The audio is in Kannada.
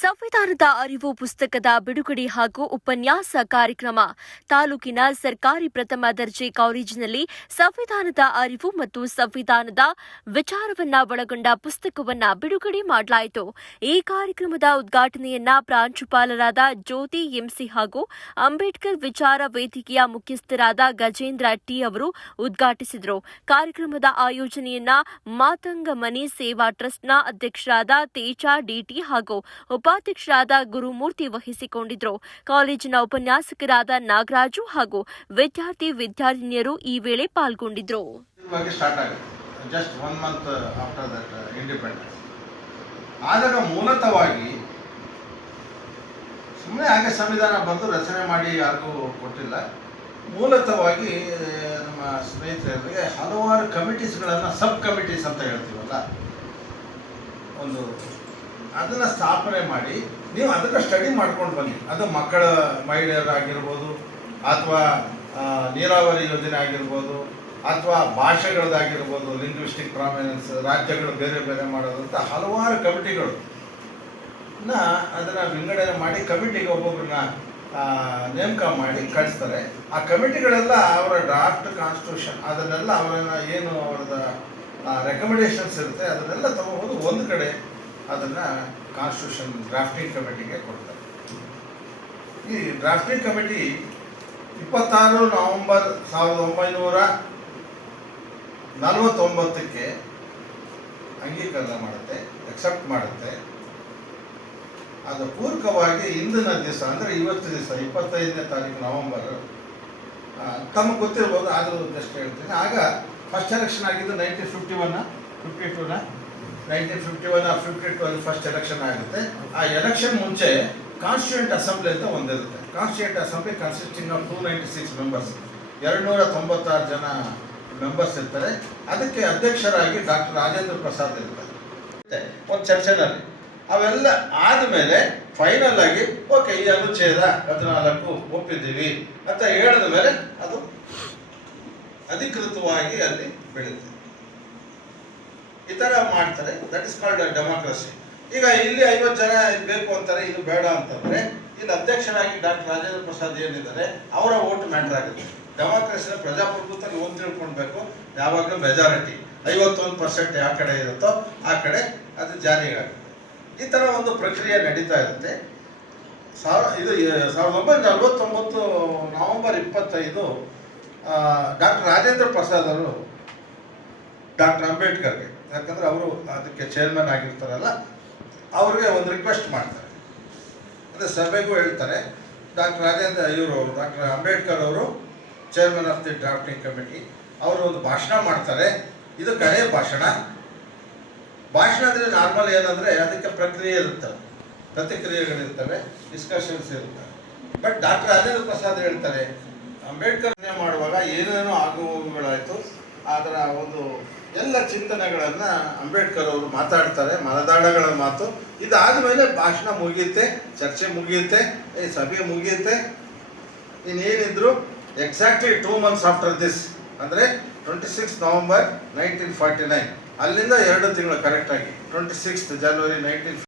ಸಂವಿಧಾನದ ಅರಿವು ಪುಸ್ತಕದ ಬಿಡುಗಡೆ ಹಾಗೂ ಉಪನ್ಯಾಸ ಕಾರ್ಯಕ್ರಮ. ತಾಲೂಕಿನ ಸರ್ಕಾರಿ ಪ್ರಥಮ ದರ್ಜೆ ಕಾಲೇಜಿನಲ್ಲಿ ಸಂವಿಧಾನದ ಅರಿವು ಮತ್ತು ಸಂವಿಧಾನದ ವಿಚಾರವನ್ನ ಒಳಗೊಂಡ ಪುಸ್ತಕವನ್ನ ಬಿಡುಗಡೆ ಮಾಡಲಾಯಿತು. ಈ ಕಾರ್ಯಕ್ರಮದ ಉದ್ಘಾಟನೆಯನ್ನ ಪ್ರಾಂಶುಪಾಲರಾದ ಜ್ಯೋತಿ ಎಂಸಿ ಹಾಗೂ ಅಂಬೇಡ್ಕರ್ ವಿಚಾರ ವೇದಿಕೆಯ ಮುಖ್ಯಸ್ಥರಾದ ಗಜೇಂದ್ರ ಟಿ ಅವರು ಉದ್ಘಾಟಿಸಿದರು. ಕಾರ್ಯಕ್ರಮದ ಆಯೋಜನೆಯನ್ನ ಮಾತಂಗ ಮನಿ ಸೇವಾ ಟ್ರಸ್ಟ್ನ ಅಧ್ಯಕ್ಷರಾದ ತೇಜಾ ಡಿಟಿ ಹಾಗೂ ಉಪಾಧ್ಯಕ್ಷರಾದ ಗುರುಮೂರ್ತಿ ವಹಿಸಿಕೊಂಡಿದ್ರು. ಕಾಲೇಜಿನ ಉಪನ್ಯಾಸಕರಾದ ನಾಗರಾಜು ಹಾಗೂ ವಿದ್ಯಾರ್ಥಿ ವಿದ್ಯಾರ್ಥಿನಿಯರು ಈ ವೇಳೆ ಪಾಲ್ಗೊಂಡಿದ್ರು. ಆದಾಗ ಮೂಲತವಾಗಿ ಸುಮ್ಮನೆ ಹಾಗೆ ಸಂವಿಧಾನ ಬಂದು ರಚನೆ ಮಾಡಿ ಯಾರಿಗೂ ಕೊಟ್ಟಿಲ್ಲ. ಮೂಲತವಾಗಿ ನಮ್ಮ ಸ್ನೇಹಿತರಿಗೆ ಹಲವಾರು ಕಮಿಟೀಸ್ಗಳನ್ನು ಸಬ್ ಕಮಿಟೀಸ್ ಅಂತ ಹೇಳ್ತೀವಲ್ಲ? ಒಂದು ಅದನ್ನು ಸ್ಥಾಪನೆ ಮಾಡಿ, ನೀವು ಅದನ್ನು ಸ್ಟಡಿ ಮಾಡ್ಕೊಂಡು ಬನ್ನಿ. ಅದು ಮಕ್ಕಳ ಮಹಿಳೆಯರಾಗಿರ್ಬೋದು ಅಥವಾ ನೀರಾವರಿ ಯೋಜನೆ ಆಗಿರ್ಬೋದು, ಅಥವಾ ಭಾಷೆಗಳದ್ದಾಗಿರ್ಬೋದು ಲಿಂಗ್ವಿಸ್ಟಿಕ್ ಪ್ರಾಮಿನೆನ್ಸ್ ರಾಜ್ಯಗಳು ಬೇರೆ ಬೇರೆ ಮಾಡೋದಂತ ಹಲವಾರು ಕಮಿಟಿಗಳು. ನ, ಅದನ್ನು ವಿಂಗಡಣೆ ಮಾಡಿ ಕಮಿಟಿಗೆ ಒಬ್ಬೊಬ್ಬರನ್ನ ನೇಮಕ ಮಾಡಿ ಕಳಿಸ್ತಾರೆ. ಆ ಕಮಿಟಿಗಳೆಲ್ಲ ಅವರ ಡ್ರಾಫ್ಟ್ ಕಾನ್ಸ್ಟಿಟ್ಯೂಷನ್ ಅದನ್ನೆಲ್ಲ ಅವರ ಏನು ಅವರದ ರೆಕಮೆಂಡೇಷನ್ಸ್ ಇರುತ್ತೆ, ಅದನ್ನೆಲ್ಲ ತಗೋಬೋದು. ಒಂದು ಕಡೆ ಅದನ್ನು ಕಾನ್ಸ್ಟಿಟ್ಯೂಷನ್ ಡ್ರಾಫ್ಟಿಂಗ್ ಕಮಿಟಿಗೆ ಕೊಡ್ತಾರೆ. ಈ ಡ್ರಾಫ್ಟಿಂಗ್ ಕಮಿಟಿ ಇಪ್ಪತ್ತಾರು ನವೆಂಬರ್ ಸಾವಿರದ ಒಂಬೈನೂರ ನಲವತ್ತೊಂಬತ್ತಕ್ಕೆ ಅಂಗೀಕರಣ ಮಾಡುತ್ತೆ ಅಕ್ಸೆಪ್ಟ್ ಮಾಡುತ್ತೆ. ಅದು ಪೂರಕವಾಗಿ ಇಂದಿನ ದಿವಸ, ಅಂದರೆ ಇವತ್ತು ದಿವಸ, ಇಪ್ಪತ್ತೈದನೇ ತಾರೀಕು ನವಂಬರ್ ತಮಗೆ ಗೊತ್ತಿರ್ಬೋದು, ಆದರೂ ಜಸ್ಟ್ ಹೇಳ್ತೀನಿ. ಆಗ ಫಸ್ಟ್ ಎಲೆಕ್ಷನ್ ಆಗಿದ್ದು nineteen fifty one fifty ಟೂನ nineteen fifty one fifty two ಅಲ್ಲಿ ಫಸ್ಟ್ ಎಲೆಕ್ಷನ್ ಆಗುತ್ತೆ. ಆ ಎಲೆಕ್ಷನ್ ಮುಂಚೆ ಕಾನ್ಸ್ಟಿಟ್ಯೂಂಟ್ ಅಸೆಂಬ್ಲಿ ಅಂತ ಒಂದಿರುತ್ತೆ. Constituent assembly consisting of two ninety six members ಎರಡುನೂರ ತೊಂಬತ್ತಾರು ಜನ ಮೆಂಬರ್ಸ್ ಇರ್ತಾರೆ. ಅದಕ್ಕೆ ಅಧ್ಯಕ್ಷರಾಗಿ ಡಾಕ್ಟರ್ ರಾಜೇಂದ್ರ ಪ್ರಸಾದ್ ಇರ್ತಾರೆ. ಒಂದು ಚರ್ಚೆನಲ್ಲಿ ಅವೆಲ್ಲ ಆದಮೇಲೆ ಫೈನಲ್ ಆಗಿ ಓಕೆ ಈ ಅನುಚ್ಛೇದ ಹದಿನಾಲ್ಕು ಒಪ್ಪಿದ್ದೀವಿ ಅಂತ ಹೇಳಿದ ಮೇಲೆ ಅದು ಅಧಿಕೃತವಾಗಿ ಅಲ್ಲಿ ಬೆಳೀತದೆ ಈ ಥರ ಮಾಡ್ತಾರೆ. ದಟ್ ಇಸ್ ಕಾಲ್ಡ್ ಡೆಮಾಕ್ರಸಿ ಈಗ ಇಲ್ಲಿ ಐವತ್ತು ಜನ ಬೇಕು ಅಂತಾರೆ, ಇದು ಬೇಡ ಅಂತಂದರೆ, ಇಲ್ಲಿ ಅಧ್ಯಕ್ಷರಾಗಿ ಡಾಕ್ಟರ್ ರಾಜೇಂದ್ರ ಪ್ರಸಾದ್ ಏನಿದ್ದಾರೆ, ಅವರ ಓಟ್ ಮ್ಯಾಟರ್ ಆಗುತ್ತೆ. ಡೆಮಾಕ್ರಸಿನ ಪ್ರಜಾಪ್ರಭುತ್ವ ನೀವು ತಿಳ್ಕೊಳ್ಬೇಕು, ಯಾವಾಗಲೂ ಮೆಜಾರಿಟಿ ಐವತ್ತೊಂದು ಪರ್ಸೆಂಟ್ ಯಾವ ಕಡೆ ಇರುತ್ತೋ ಆ ಕಡೆ ಅದು ಜಾರಿಯಾಗುತ್ತೆ. ಈ ಥರ ಒಂದು ಪ್ರಕ್ರಿಯೆ ನಡೀತಾ ಇರುತ್ತೆ. ಸಾವಿರ, ಇದು ಸಾವಿರದ ಒಂಬೈನೂರ ನಲವತ್ತೊಂಬತ್ತು ನವೆಂಬರ್ ಇಪ್ಪತ್ತೈದು ಡಾಕ್ಟರ್ ರಾಜೇಂದ್ರ ಪ್ರಸಾದ್ ಅವರು ಡಾಕ್ಟರ್ ಅಂಬೇಡ್ಕರ್ಗೆ ಯಾಕಂದ್ರೆ ಅವರು ಅದಕ್ಕೆ ಚೇರ್ಮನ್ ಆಗಿರ್ತಾರಲ್ಲ, ಅವ್ರಿಗೆ ಒಂದು ರಿಕ್ವೆಸ್ಟ್ ಮಾಡ್ತಾರೆ. ಅಂದರೆ ಸಭೆಗೂ ಹೇಳ್ತಾರೆ, ಡಾಕ್ಟರ್ ರಾಜೇಂದ್ರ ಇವರು ಡಾಕ್ಟರ್ ಅಂಬೇಡ್ಕರ್ ಅವರು chairman of the drafting committee ಅವರು ಒಂದು ಭಾಷಣ ಮಾಡ್ತಾರೆ. ಇದು ಕಡೆಯ ಭಾಷಣ. ಭಾಷಣದಲ್ಲಿ ನಾರ್ಮಲ್ ಏನಂದರೆ ಅದಕ್ಕೆ ಪ್ರಕ್ರಿಯೆ ಇರುತ್ತೆ ಪ್ರತಿಕ್ರಿಯೆಗಳಿರ್ತವೆ ಡಿಸ್ಕಷನ್ಸ್ ಇರ್ತವೆ ಬಟ್ ಡಾಕ್ಟರ್ ರಾಜೇಂದ್ರ ಪ್ರಸಾದ್ ಹೇಳ್ತಾರೆ, ಅಂಬೇಡ್ಕರ್ ಮಾಡುವಾಗ ಏನೇನೋ ಆಗುವುಗಳಾಯಿತು ಅದರ ಒಂದು ಎಲ್ಲ ಚಿಂತನೆಗಳನ್ನು ಅಂಬೇಡ್ಕರ್ ಅವರು ಮಾತಾಡ್ತಾರೆ, ಮನದಾಳಗಳ ಮಾತು. ಇದಾದ ಮೇಲೆ ಭಾಷಣ ಮುಗಿಯುತ್ತೆ, ಚರ್ಚೆ ಮುಗಿಯುತ್ತೆ ಈ ಸಭೆ ಮುಗಿಯುತ್ತೆ. ಇನ್ನೇನಿದ್ರು exactly two months after this ಅಂದರೆ twenty six November nineteen forty nine ಅಲ್ಲಿಂದ ಎರಡು ತಿಂಗಳು ಕರೆಕ್ಟಾಗಿ ಟ್ವೆಂಟಿ ಸಿಕ್ಸ್ತ್ ಜನವರಿ ನೈನ್ಟೀನ್